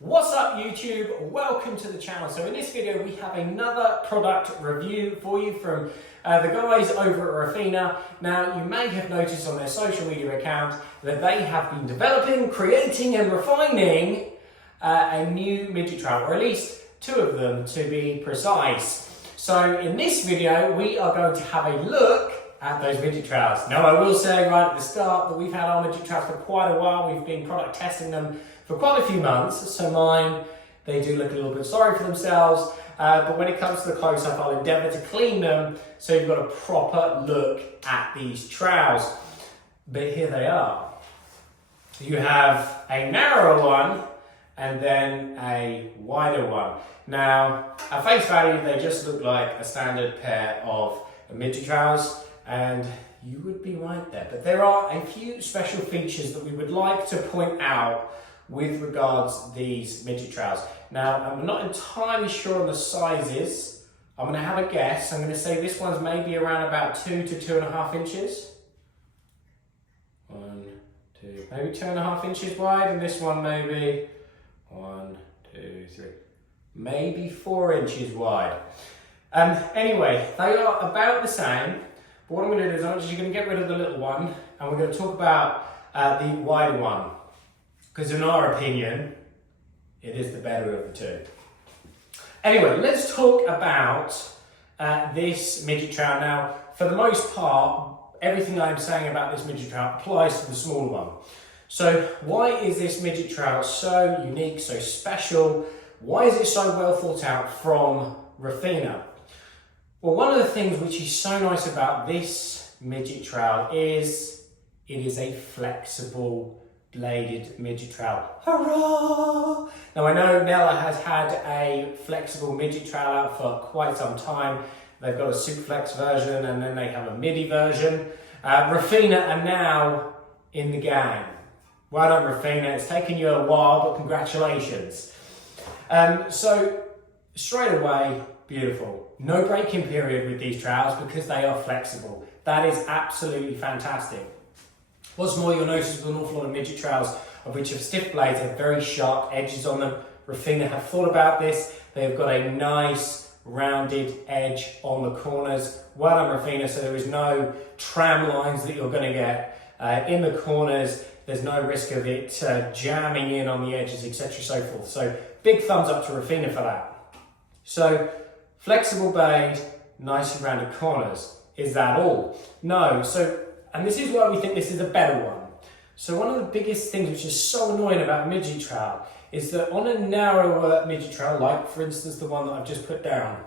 What's up YouTube? Welcome to the channel. So in this video we have another product review for you from the guys over at Refina. Now you may have noticed on their social media account that they have been developing, creating and refining a new midget trowel, or at least two of them to be precise. So in this video we are going to have a look at those midget trowels. Now I will say right at the start that we've had our midget trowels for quite a while. We've been product testing them for quite a few months, so mine, they do look a little bit sorry for themselves, but when it comes to the close-up, I'll endeavour to clean them so you've got a proper look at these trowels. But here they are. You have a narrower one and then a wider one. Now, at face value, they just look like a standard pair of midget trowels, and you would be right there. But there are a few special features that we would like to point out with regards to these midget trowels. Now, I'm not entirely sure on the sizes. I'm going to have a guess. I'm going to say this one's maybe around about 2 to 2.5 inches. 1, 2, maybe 2.5 inches wide, and this one maybe 1, 2, 3, maybe 4 inches wide. Anyway, they are about the same. But what I'm going to do is I'm just going to get rid of the little one, and we're going to talk about the wider one. Because in our opinion, it is the better of the two. Anyway, let's talk about this midget trowel. Now, for the most part, everything I'm saying about this midget trowel applies to the smaller one. So why is this midget trowel so unique, so special? Why is it so well thought out from Refina? Well, one of the things which is so nice about this midget trowel is it is a flexible bladed midget trowel. Hurrah! Now I know Nella has had a flexible midget trowel out for quite some time. They've got a Superflex version and then they have a MIDI version. Refina are now in the game. Well done Refina, it's taken you a while, but congratulations. So straight away, beautiful. No break-in period with these trowels because they are flexible. That is absolutely fantastic. What's more, you'll notice with an awful lot of midget trowels, of which have stiff blades, have very sharp edges on them. Refina have thought about this. They've got a nice rounded edge on the corners. Well done Refina, so there is no tram lines that you're going to get in the corners. There's no risk of it jamming in on the edges, etc. so forth. So big thumbs up to Refina for that. So flexible blade, nicely rounded corners. Is that all? No. And this is why we think this is a better one. So one of the biggest things which is so annoying about a midget trowel is that on a narrower midget trowel, like for instance the one that I've just put down,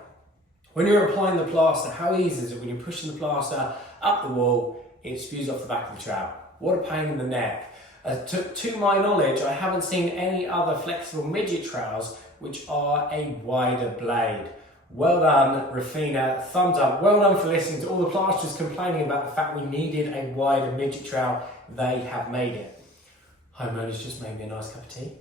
when you're applying the plaster, how easy is it when you're pushing the plaster up the wall, it spews off the back of the trowel? What a pain in the neck. To my knowledge, I haven't seen any other flexible midget trowels which are a wider blade. Well done, Refina, thumbs up. Well done for listening to all the plasterers complaining about the fact we needed a wider midget trowel. They have made it. Homeowners just made me a nice cup of tea.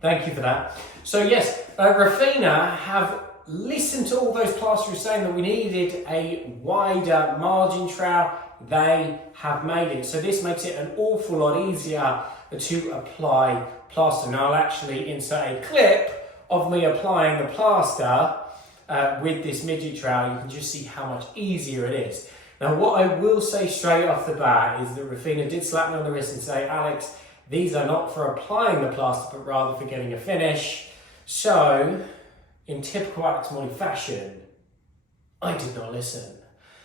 Thank you for that. So yes, Refina have listened to all those plasterers saying that we needed a wider margin trowel. They have made it. So this makes it an awful lot easier to apply plaster. Now I'll actually insert a clip of me applying the plaster with this midget trowel. You can just see how much easier it is. Now what I will say straight off the bat is that Refina did slap me on the wrist and say, Alex, these are not for applying the plaster but rather for getting a finish. So in typical Alex Morley fashion, I did not listen.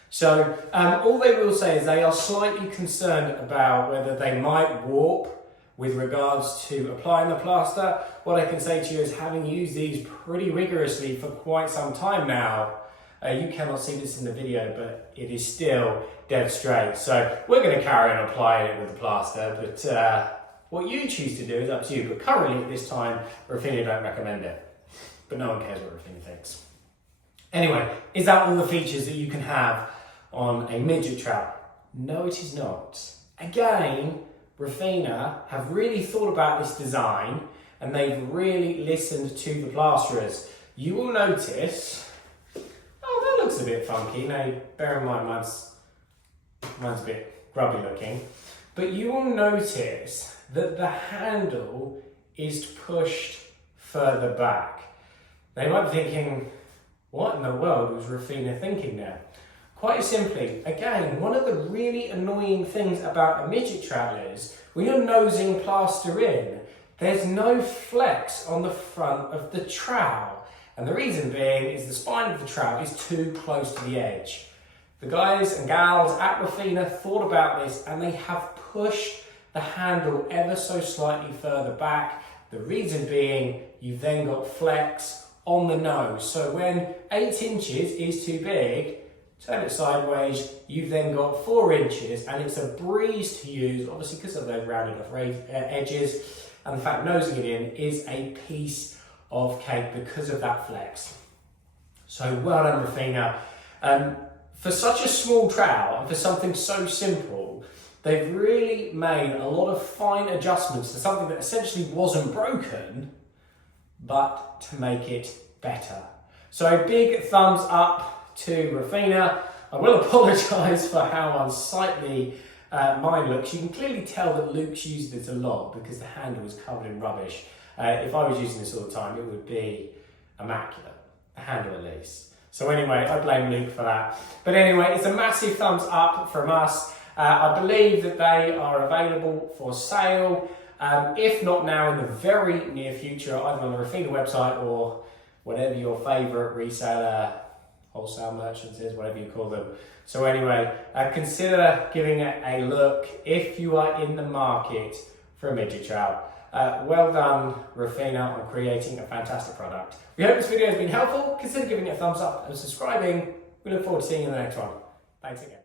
So all they will say is they are slightly concerned about whether they might warp with regards to applying the plaster. What I can say to you is, having used these pretty rigorously for quite some time now, you cannot see this in the video, but it is still dead straight. So we're going to carry on applying it with the plaster, but what you choose to do is up to you. But currently at this time, Refina don't recommend it. But no one cares what Refina thinks. Anyway, is that all the features that you can have on a midget trowel? No, it is not. Again, Refina have really thought about this design and they've really listened to the plasterers. You will notice, oh, that looks a bit funky. Now, bear in mind, mine's a bit grubby looking. But you will notice that the handle is pushed further back. They might be thinking, what in the world was Refina thinking now? Quite simply, again, one of the really annoying things about a midget trowel is when you're nosing plaster in, there's no flex on the front of the trowel. And the reason being is the spine of the trowel is too close to the edge. The guys and gals at Refina thought about this and they have pushed the handle ever so slightly further back. The reason being, you've then got flex on the nose. So when 8 inches is too big, turn it sideways, you've then got 4 inches, and it's a breeze to use, obviously because of those rounded off edges, and the fact nosing it in is a piece of cake because of that flex. So well done, Refina. For such a small trowel and for something so simple, they've really made a lot of fine adjustments to something that essentially wasn't broken, but to make it better. So big thumbs up to Refina. I will apologise for how unsightly mine looks. You can clearly tell that Luke's used it a lot because the handle is covered in rubbish. If I was using this all the time, it would be immaculate, the handle at least. So anyway, I blame Luke for that. But anyway, it's a massive thumbs up from us. I believe that they are available for sale, if not now, in the very near future, either on the Refina website or whatever your favourite reseller, wholesale merchants is, whatever you call them. So anyway, consider giving it a look if you are in the market for a midget trowel. Well done, Refina, on creating a fantastic product. We hope this video has been helpful. Consider giving it a thumbs up and subscribing. We look forward to seeing you in the next one. Thanks again.